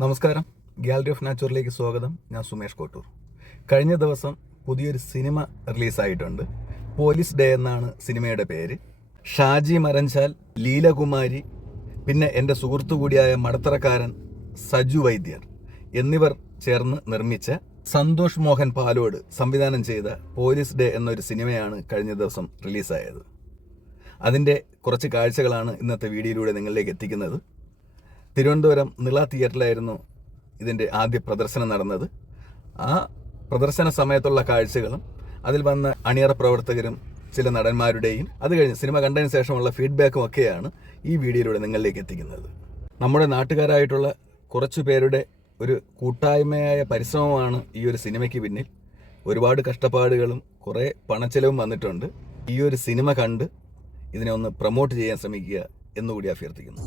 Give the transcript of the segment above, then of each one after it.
നമസ്കാരം. Gallery of നാച്ചുറലിലേക്ക് സ്വാഗതം. ഞാൻ സുമേഷ് കോട്ടൂർ. കഴിഞ്ഞ ദിവസം പുതിയൊരു സിനിമ റിലീസായിട്ടുണ്ട്. പോലീസ് ഡേ എന്നാണ് സിനിമയുടെ പേര്. ഷാജി മരഞ്ചാൽ ലീലകുമാരി പിന്നെ എന്റെ സുഹൃത്തു കൂടിയായ മടത്തറക്കാരൻ സജു വൈദ്യർ എന്നിവർ ചേർന്ന് നിർമ്മിച്ച സന്തോഷ് മോഹൻ പാലോട് സംവിധാനം ചെയ്ത പോലീസ് ഡേ എന്നൊരു സിനിമയാണ് കഴിഞ്ഞ ദിവസം റിലീസായത്. അതിന്റെ കുറച്ച് കാഴ്ചകളാണ് ഇന്നത്തെ വീഡിയോയിലൂടെ നിങ്ങളിലേക്ക് എത്തിക്കുന്നത്. തിരുവനന്തപുരം നിള തിയേറ്ററിലായിരുന്നു ഇതിന്റെ ആദ്യ പ്രദർശനം നടന്നത്. ആ പ്രദർശന സമയത്തുള്ള കാഴ്ചകളും അതിൽ വന്ന അണിയറ പ്രവർത്തകരും ചില നടന്മാരുടെയും അത് കഴിഞ്ഞ് സിനിമ കണ്ടതിന് ശേഷമുള്ള ഫീഡ്ബാക്കും ഒക്കെയാണ് ഈ വീഡിയോയിലൂടെ നിങ്ങളിലേക്ക് എത്തിക്കുന്നത്. നമ്മുടെ നാട്ടുകാരായിട്ടുള്ള കുറച്ചു പേരുടെ ഒരു കൂട്ടായ്മയായ പരിശ്രമമാണ് ഈ ഒരു സിനിമയ്ക്ക് പിന്നിൽ. ഒരുപാട് കഷ്ടപ്പാടുകളും കുറേ പണച്ചെലവും വന്നിട്ടുണ്ട്. ഈ ഒരു സിനിമ കണ്ട് ഇതിനെ ഒന്ന് പ്രൊമോട്ട് ചെയ്യാൻ ശ്രമിക്കുക എന്നുകൂടി അഭ്യർത്ഥിക്കുന്നു.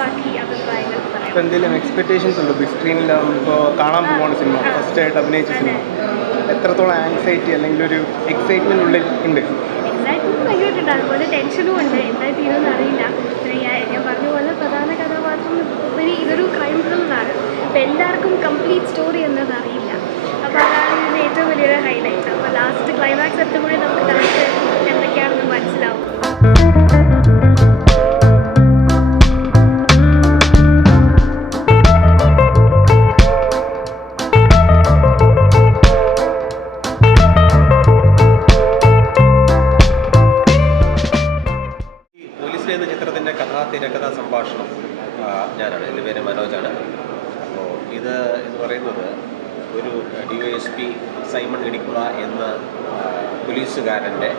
ബാക്കി അഭിപ്രായങ്ങൾ പറയാം. ഇപ്പൊ എന്തെങ്കിലും എക്സ്പെക്ടേഷൻസ് ഉണ്ട്? ബിഗ് സ്ക്രീനിൽ ഇപ്പോൾ കാണാൻ പോകുന്ന സിനിമ ഫസ്റ്റ് ആയിട്ട് അഭിനയിച്ച സിനിമ എത്രത്തോളം ആങ്സൈറ്റി അല്ലെങ്കിൽ ഒരു എക്സൈറ്റ്മെന്റ് ഉള്ളിൽ ഉണ്ട്? എക്സൈറ്റ്മെന്റ് ഭയങ്കരമായിട്ടുണ്ട്. അതുപോലെ ടെൻഷനും ഉണ്ട്. എന്തായി തീരുമെന്ന് അറിയില്ല. ഞാൻ ഞാൻ പറഞ്ഞ പോലെ പ്രധാന കഥാപാത്രം ഉപരി ഇതൊരു ക്രൈം ത്രില്ലറാണ് അപ്പം എല്ലാവർക്കും കംപ്ലീറ്റ് സ്റ്റോറി എന്നത് അറിയില്ല അപ്പോൾ അതാണ് ഇതിന്റെ ഏറ്റവും വലിയൊരു ഹൈലൈറ്റ് അപ്പോൾ പേര് മനോജാണ്. അപ്പോൾ ഇത് എന്ന് പറയുന്നത് ഒരു D Y S P Simon Idikkula എന്ന പോലീസുകാരന്റെ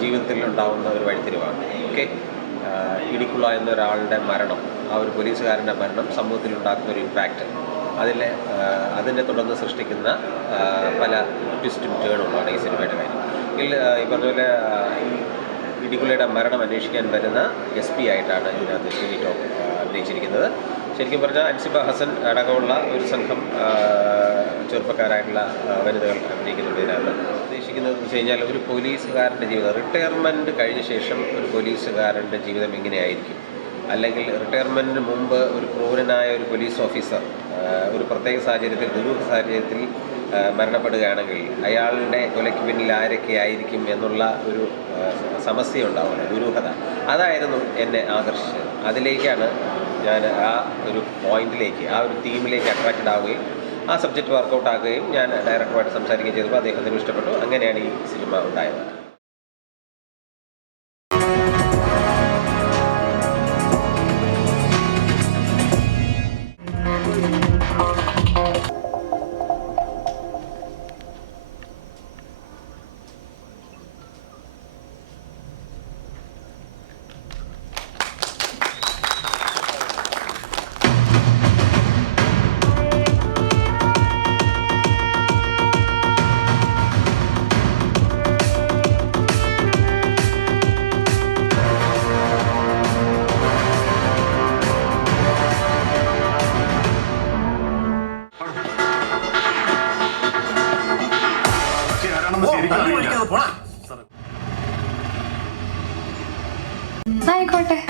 ജീവിതത്തിലുണ്ടാവുന്ന ഒരു വഴിത്തിരിവാണ്. ഓക്കെ? ഇടിക്കുള എന്നൊരാളുടെ മരണം ആ ഒരു പോലീസുകാരന്റെ മരണം സമൂഹത്തിൽ ഉണ്ടാക്കുന്ന ഒരു ഇമ്പാക്റ്റ് അതിൽ അതിനെ തുടർന്ന് സൃഷ്ടിക്കുന്ന പല ട്വിസ്റ്റും ടേണുകളാണ് ഈ സിനിമയുടെ കാര്യം. ഇതിൽ ഈ പറഞ്ഞ പോലെ ആ, ഈ ഇടികുലയുടെ മരണം അന്വേഷിക്കാൻ വരുന്ന എസ് പി ആയിട്ടാണ് ഇതിനകത്ത് ടിനി ടോം ആ, അഭിനയിച്ചിരിക്കുന്നത്. ശരിക്കും പറഞ്ഞാൽ അൻസിബ ഹസൻ അടക്കമുള്ള ഒരു സംഘം ചെറുപ്പക്കാരായിട്ടുള്ള വനിതകൾ അഭിനയിക്കുന്നുണ്ട് ഇതിനകത്ത്. ഉദ്ദേശിക്കുന്നത് എന്ന് വെച്ച് കഴിഞ്ഞാൽ ഒരു പോലീസുകാരന്റെ ജീവിതം റിട്ടയർമെന്റ് കഴിഞ്ഞ ശേഷം ഒരു പോലീസുകാരന്റെ ജീവിതം എങ്ങനെയായിരിക്കും അല്ലെങ്കിൽ റിട്ടയർമെന്റിന് മുമ്പ് ഒരു ക്രൂരനായ ഒരു പോലീസ് ഓഫീസർ ഒരു പ്രത്യേക സാഹചര്യത്തിൽ ദുരൂഹ സാഹചര്യത്തിൽ മരണപ്പെടുകയാണെങ്കിൽ അയാളുടെ കൊലയ്ക്ക് പിന്നിൽ ആരൊക്കെ ആയിരിക്കും എന്നുള്ള ഒരു സമസ്യ ഉണ്ടാവുന്നത് ദുരൂഹത. അതായിരുന്നു എന്നെ ആകർഷിച്ചത്. അതിലേക്കാണ് ഞാൻ ആ ഒരു പോയിന്റിലേക്ക് ആ ഒരു തീമിലേക്ക് അട്രാക്റ്റഡ് ആവുകയും ആ സബ്ജക്റ്റ് വർക്കൗട്ട് ആക്കുകയും ഞാൻ ഡയറക്ടറുമായിട്ട് സംസാരിക്കുകയും ചെയ്തപ്പോൾ അദ്ദേഹത്തിന് ഇഷ്ടപ്പെട്ടു. അങ്ങനെയാണ് ഈ സിനിമ ഉണ്ടായത്.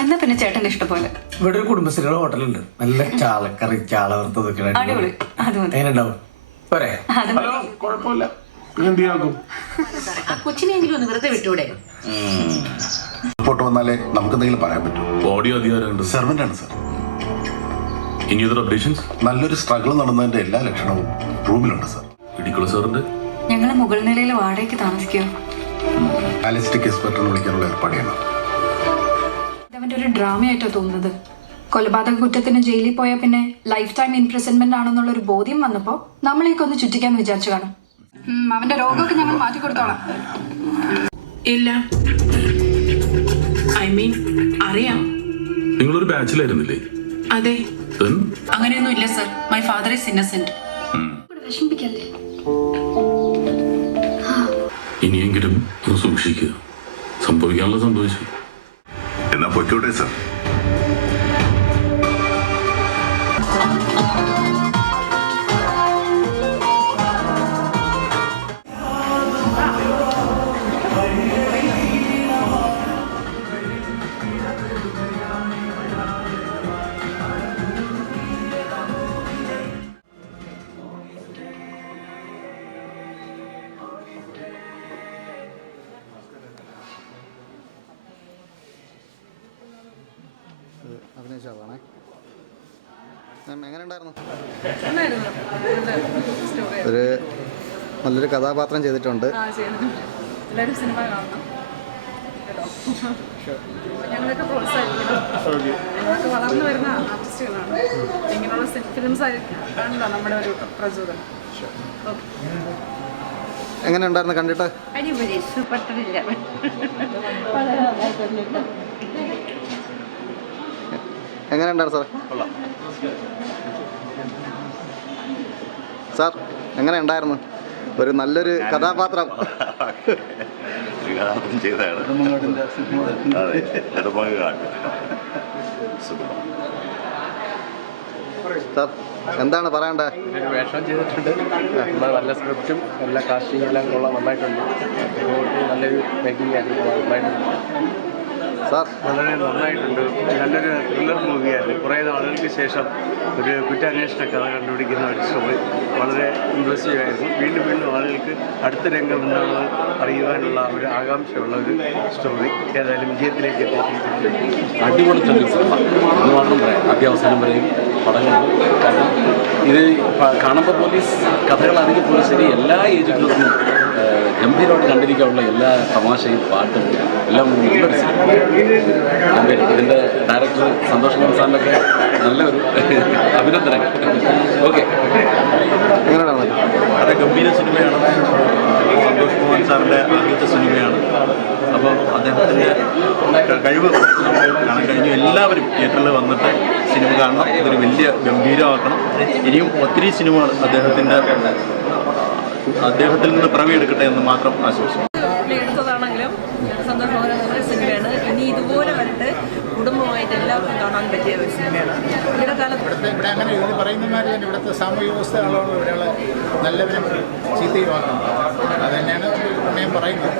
എന്നാ പിന്നെ ചേട്ടന്റെ ഇഷ്ടം പോലെ? ഇവിടെ ഒരു കുടുംബശ്രീയുടെ ഹോട്ടലുണ്ട്. നല്ല ചാളക്കറി ചാള വറുത്തതൊക്കെ അടിപൊളി. അത് മതി. എങ്ങനെ ഉണ്ടാവും പോരെ. അത് മതി. കുഴപ്പമില്ല. എന്തിനാക്കും ആ കൊച്ചിനെങ്കിലും ഒന്ന് വെറുതെ വിട്ടൂടെ? റിപ്പോർട്ട് വന്നാലേ നമുക്ക് എന്തെങ്കിലും പറയാൻ പറ്റൂ. ഓഡിയോ അധികാരമുണ്ട്. സെർവന്റ് ആണ് സാർ ഇനി അതർ അപ്ഡേഷൻസ് നല്ലൊരു സ്ട്രഗിൾ നടന്നതിന്റെ എല്ലാ ലക്ഷണവും റൂമിലുണ്ട് സാർ ഇടിക്കുള്ള സാറിന്റെ? ഞങ്ങൾ മുകൾ നിലയിൽ വാടകയ്ക്ക് താമസിക്കുക ബാലിസ്റ്റിക് എക്സ്പെർട്ടിനെ വിളിക്കാനുള്ള ഏർപ്പാട് ചെയ്യണം ഒരു ഡ്രാമയായിട്ടാ തോന്നുന്നത്. കൊലപാതക കുറ്റത്തിന് ജയിലിൽ പോയ പിന്നെ ലൈഫ് ടൈം ഇംപ്രിസൺമെന്റ് ആണെന്നുള്ള ഒരു ബോധ്യം വന്നപ്പോ നമ്മളെയൊക്കെ ഒന്ന് ചുറ്റിക്കാന്ന് വിചാരിച്ചു കാണും. അവന്റെ രോഗമൊക്കെ ഞങ്ങൾ മാറ്റി കൊടുത്തോളാം. ഇല്ല. ഐ മീൻ അറിയാം. നിങ്ങളൊരു ബാച്ചിലായിരുന്നില്ലേ അതെ. അങ്ങനെയൊന്നും ഇല്ല sir my father is innocent വിഷമിപ്പിക്കല്ലേ? ഇനിയെങ്കിലും സൂക്ഷിക്കുക സംഭവിക്കാനുള്ള സംഭവിച്ചു പൊയ്ക്കോട്ടെ സാർ ഒരു നല്ലൊരു കഥാപാത്രം ചെയ്തിട്ടുണ്ട്. എല്ലാവരും സിനിമ കാണണം. ഞങ്ങളൊക്കെ പ്രോത്സാഹിപ്പിക്കണം. ഞങ്ങൾക്ക് വളർന്നു വരുന്ന ആർട്ടിസ്റ്റുകളാണ്. ഇങ്ങനെയുള്ള ഫിലിംസ് ആണല്ലോ നമ്മുടെ ഒരു പ്രചോദനം. എങ്ങനെ ഉണ്ടായിരുന്നു കണ്ടിട്ട്? അടിപൊളി. സൂപ്പർ ത്രില്ല എങ്ങനെ ഉണ്ടായിരുന്നു സാർ സാർ എങ്ങനെ ഉണ്ടായിരുന്നു? ഒരു നല്ലൊരു കഥാപാത്രം. സാർ എന്താണ് പറയണ്ടേ ഒരു വേഷം ചെയ്തിട്ടുണ്ട്. നല്ല സ്ക്രിപ്റ്റും എല്ലാ കാസ്റ്റിംഗ് എല്ലാം കൊള്ളാം നന്നായിട്ടുണ്ട്. നല്ലൊരു മേക്കിംഗ് ആയിരുന്നു നന്നായിട്ടുണ്ട്. സാർ? വളരെ നന്നായിട്ടുണ്ട്. നല്ലൊരു ത്രില്ലർ മൂവിയായിരുന്നു കുറേ നാളുകൾക്ക് ശേഷം ഒരു കുറ്റാന്വേഷണ കഥ കണ്ടുപിടിക്കുന്ന ഒരു സ്റ്റോറി വളരെ ഇമ്പ്രസീവ് ആയിരുന്നു. വീണ്ടും വീണ്ടും ആളുകൾക്ക് അടുത്ത രംഗം എന്താണെന്ന് അറിയുവാനുള്ള ഒരു ആകാംക്ഷയുള്ള ഒരു സ്റ്റോറി ഏതായാലും വിജയത്തിലേക്ക് എത്തിയിട്ടുണ്ട്. അടിപൊളി സിനിമ എന്ന് മാത്രം പറയാം. അത്യാവസാനം വരെയും പടങ്ങൾ. കാരണം ഇത് കാണുമ്പോൾ പോലീസ് കഥകളാണെങ്കിൽ പോലും ശരി എല്ലാ ഏജ് ഗ്രൂപ്പിനും ഗംഭീരമായിട്ട് കണ്ടിരിക്കാനുള്ള എല്ലാ തമാശയും പാട്ടും എല്ലാം നല്ലൊരു സിനിമ ഗംഭീരം ഇതിന്റെ ഡയറക്ടർ സന്തോഷ് കുമാർ സാറിനൊക്കെ നല്ലൊരു അഭിനന്ദനം. ഓക്കെ എങ്ങനെയാണ് വളരെ ഗംഭീര സിനിമയാണ്. സന്തോഷ് കുമാർ സാറിന്റെ ആദ്യത്തെ സിനിമയാണ്. അപ്പോൾ അദ്ദേഹത്തിന്റെ കഴിവ് കാണാൻ കഴിഞ്ഞു. എല്ലാവരും തിയേറ്ററിൽ വന്നിട്ട് സിനിമ കാണണം. ഇതൊരു വലിയ ഗംഭീരമാക്കണം. ഇനിയും ഒത്തിരി സിനിമകൾ അദ്ദേഹത്തിന്റെ അദ്ദേഹത്തിൽ നിന്ന് പിറവിയെടുക്കട്ടെ എന്ന് മാത്രം ആശംസിക്കുന്നു എടുത്തതാണെങ്കിലും സന്തോഷകരമായ സിനിമയാണ്. ഇനി ഇതുപോലെ വരട്ടെ. കുടുംബമായിട്ട് എല്ലാവർക്കും കാണാൻ പറ്റിയ ഒരു സിനിമയാണ്. കാലത്ത് ഇവിടുത്തെ ഇവിടെ അങ്ങനെ ഇത് മാതിരി തന്നെ ഇവിടുത്തെ സാമൂഹ്യ വ്യവസ്ഥകളോട് ഒരാളെ നല്ലവരും ചീത്തയുമാക്കണം അത് തന്നെയാണ് ഞാൻ പറയുന്നത്.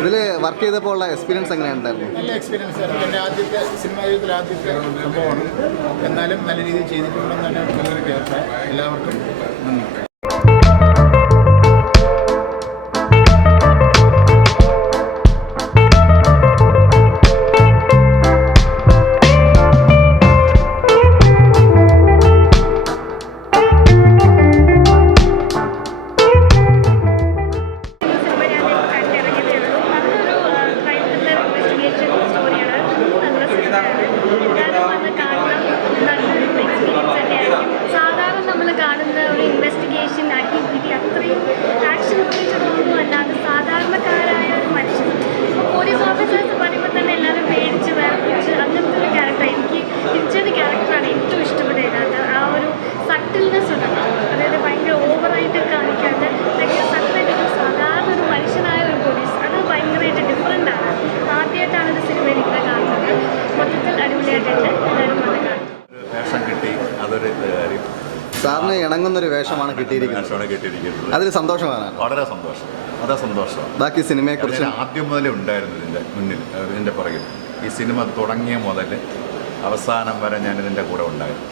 ഇതിൽ വർക്ക് ചെയ്തപ്പോൾ ഉള്ള എക്സ്പീരിയൻസ് എങ്ങനെയുണ്ടായിരുന്നു? നല്ല എക്സ്പീരിയൻസ് ആയിരുന്നു എന്റെ ആദ്യത്തെ സിനിമാ ജീവിതത്തിൽ ആദ്യത്തെ സംഭവമാണ്. എന്നാലും നല്ല രീതിയിൽ ചെയ്തിട്ടുണ്ടെന്ന് തന്നെ നല്ലൊരു കേൾക്കാം. എല്ലാവർക്കും നന്ദി. സാറിന് ഇണങ്ങുന്നൊരു വേഷമാണ് കിട്ടിയിരിക്കുന്നത്. കിട്ടിയിരിക്കുന്നത്. അതിൽ സന്തോഷമാണ്. വളരെ സന്തോഷം. വളരെ സന്തോഷം ബാക്കി സിനിമയെ കുറിച്ച് ആദ്യം മുതലേ ഉണ്ടായിരുന്നു ഇതിന്റെ മുന്നിൽ ഇതിന്റെ പുറകിൽ. ഈ സിനിമ തുടങ്ങിയ മുതൽ അവസാനം വരെ ഞാൻ ഇതിന്റെ കൂടെ ഉണ്ടായിരുന്നു.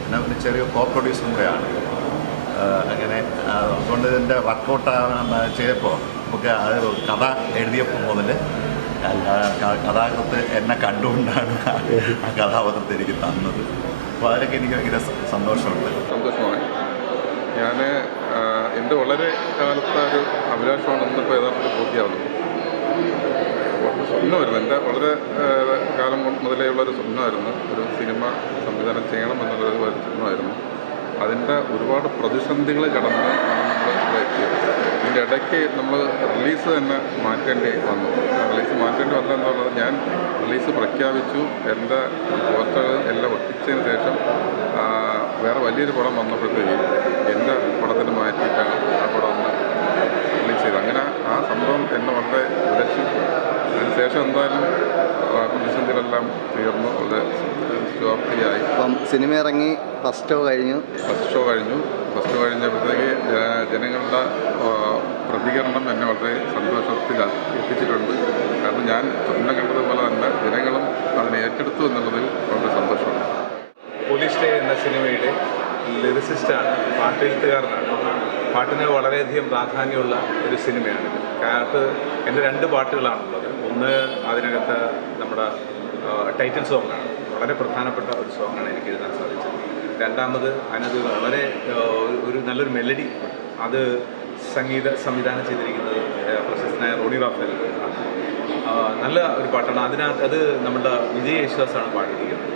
പിന്നെ ഒരു ചെറിയ കോ പ്രൊഡ്യൂസറും കൂടെയാണ് അങ്ങനെ അതുകൊണ്ട് ഇതിന്റെ വർക്കൗട്ട് ചെയ്തപ്പോൾ നമുക്ക് അത് കഥ എഴുതിയപ്പോൾ മുതൽ കഥാകൃത്ത് എന്നെ കണ്ടുകൊണ്ടാണ് ആ കഥാപാത്രത്തെ എനിക്ക് തന്നത്. അപ്പോൾ അതിലൊക്കെ എനിക്ക് ഭയങ്കര സന്തോഷമുണ്ട്. സന്തോഷമാണ്. ഞാൻ എന്റെ വളരെ കാലത്തെ ഒരു അഭിലാഷമാണ് ഇന്നിപ്പോൾ യഥാർത്ഥത്തിൽ പൂർത്തിയാവുന്നത്. സ്വപ്നമായിരുന്നു എന്റെ വളരെ കാലം മുതലേ ഉള്ളൊരു സ്വപ്നമായിരുന്നു ഒരു സിനിമ സംവിധാനം ചെയ്യണം എന്നുള്ളൊരു ഒരു സ്വപ്നമായിരുന്നു അതിന്റെ ഒരുപാട് പ്രതിസന്ധികൾ കടന്ന് ഇതിന്റെ ഇടയ്ക്ക് നമ്മൾ റിലീസ് തന്നെ മാറ്റേണ്ടി വന്നു. റിലീസ് മാറ്റേണ്ടി വന്നു എന്നുള്ളത് ഞാൻ റിലീസ് പ്രഖ്യാപിച്ചു. എന്റെ പോസ്റ്ററുകൾ എല്ലാം ഒട്ടിച്ചതിന് ശേഷം വേറെ വലിയൊരു പടം വന്നപ്പോഴത്തേക്ക് എന്റെ പടത്തിന് മാറ്റിയിട്ടാണ് ആ പടം ഒന്ന് റിലീസ് ചെയ്തത്. അങ്ങനെ ആ സംഭവം എന്നെ വളരെ ഉരച്ചു അതിനുശേഷം എന്തായാലും പ്രതിസന്ധികളെല്ലാം തീർന്നു. വളരെ സ്റ്റോപ്പിയായി അപ്പം സിനിമ ഇറങ്ങി ഫസ്റ്റ് ഷോ കഴിഞ്ഞു. ഫസ്റ്റ് ഷോ കഴിഞ്ഞു. ഫസ്റ്റ് ഷോ കഴിഞ്ഞപ്പോഴത്തേക്ക് ജനങ്ങളുടെ പ്രതികരണം എന്നെ വളരെ സന്തോഷത്തിൽ എത്തിച്ചിട്ടുണ്ട്. കാരണം ഞാൻ സ്വപ്നം കണ്ടതുപോലെ തന്നെ ജനങ്ങളും അതിനെ ഏറ്റെടുത്തു എന്നുള്ളതിൽ വളരെ സന്തോഷമുണ്ട്. പോലീസ് ഡേ എന്ന സിനിമയുടെ ലിറിസിസ്റ്റാണ് പാട്ടെഴുത്തുകാരനാണ്. പാട്ടിന് വളരെയധികം പ്രാധാന്യമുള്ള ഒരു സിനിമയാണ്. പാട്ട് എന്റെ രണ്ട് പാട്ടുകളാണുള്ളത്. ഒന്ന് അതിനകത്ത് നമ്മുടെ ടൈറ്റിൽ സോങ്ങാണ്. വളരെ പ്രധാനപ്പെട്ട ഒരു സോങ്ങാണ് എനിക്ക് എഴുതാൻ സാധിച്ചത്. രണ്ടാമത് അതിനകത്ത് വളരെ ഒരു- നല്ലൊരു മെലഡി അത് സംഗീത സംവിധാനം ചെയ്തിരിക്കുന്നത് പ്രശസ്തനായ റോണി റാഫേൽ നല്ല ഒരു പാട്ടാണ്. അതിനകത്ത് അത് നമ്മുടെ വിജയ് യേശുദാസാണ് പാടിയിരിക്കുന്നത്.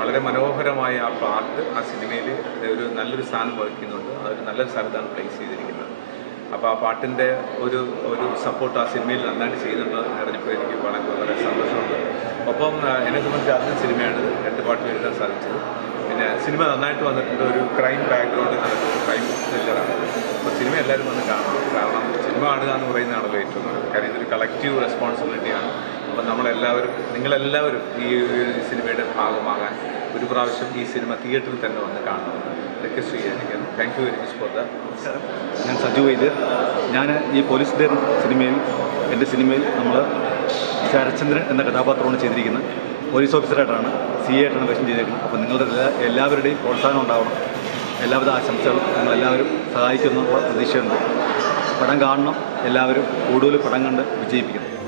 വളരെ മനോഹരമായ ആ പാട്ട് ആ സിനിമയിൽ ഒരു നല്ലൊരു സ്ഥാനം വഹിക്കുന്നുണ്ട്. അതൊരു നല്ലൊരു സ്ഥലത്താണ് പ്ലേസ് ചെയ്തിരിക്കുന്നത്. അപ്പോൾ ആ പാട്ടിന്റെ ഒരു ഒരു സപ്പോർട്ട് ആ സിനിമയിൽ നന്നായിട്ട് ചെയ്യുന്നുണ്ട് അറിഞ്ഞപ്പോൾ എനിക്ക് വളരെ വളരെ സന്തോഷമുണ്ട്. ഒപ്പം എന്നെ സംബന്ധിച്ച് ആദ്യം സിനിമയാണ് രണ്ട് പാട്ടുകൾ എഴുതാൻ സാധിച്ചത്. പിന്നെ സിനിമ നന്നായിട്ട് വന്നിട്ടുണ്ട്. ഒരു ക്രൈം ബാക്ക്ഗ്രൗണ്ടിൽ ക്രൈം ത്രില്ലറാണ് അപ്പോൾ സിനിമ എല്ലാവരും വന്ന് കാണണം കാരണം സിനിമ കാണുക എന്ന് പറയുന്നതാണല്ലോ ഏറ്റവും കാര്യം ഇതൊരു കളക്റ്റീവ് റെസ്പോൺസിബിലിറ്റിയാണ് അപ്പം നമ്മളെല്ലാവരും നിങ്ങളെല്ലാവരും ഈ സിനിമയുടെ ഭാഗമാകാൻ ഒരു പ്രാവശ്യം ഈ സിനിമ തിയേറ്ററിൽ തന്നെ വന്ന് കാണണം. Request ചെയ്യാനിരിക്കുന്നു thank you very much for the ഞാൻ സജു വൈദ്യർ ഞാൻ ഈ പോലീസ് ഡേ സിനിമയിൽ എന്റെ സിനിമയിൽ നമ്മൾ ശരചന്ദ്രൻ എന്ന കഥാപാത്രമാണ് ചെയ്തിരിക്കുന്നത്. പോലീസ് ഓഫീസറായിട്ടാണ് സി എ ആയിട്ടാണ് വേഷം ചെയ്തിരിക്കുന്നത്. അപ്പോൾ നിങ്ങളുടെ എല്ലാ എല്ലാവരുടെയും പ്രോത്സാഹനം ഉണ്ടാവണം. എല്ലാവിധ ആശംസകളും നിങ്ങളെല്ലാവരും സഹായിക്കുന്ന പ്രതീക്ഷയുണ്ട്. പടം കാണണം. എല്ലാവരും കൂടുതൽ പടം കണ്ട് വിജയിപ്പിക്കണം.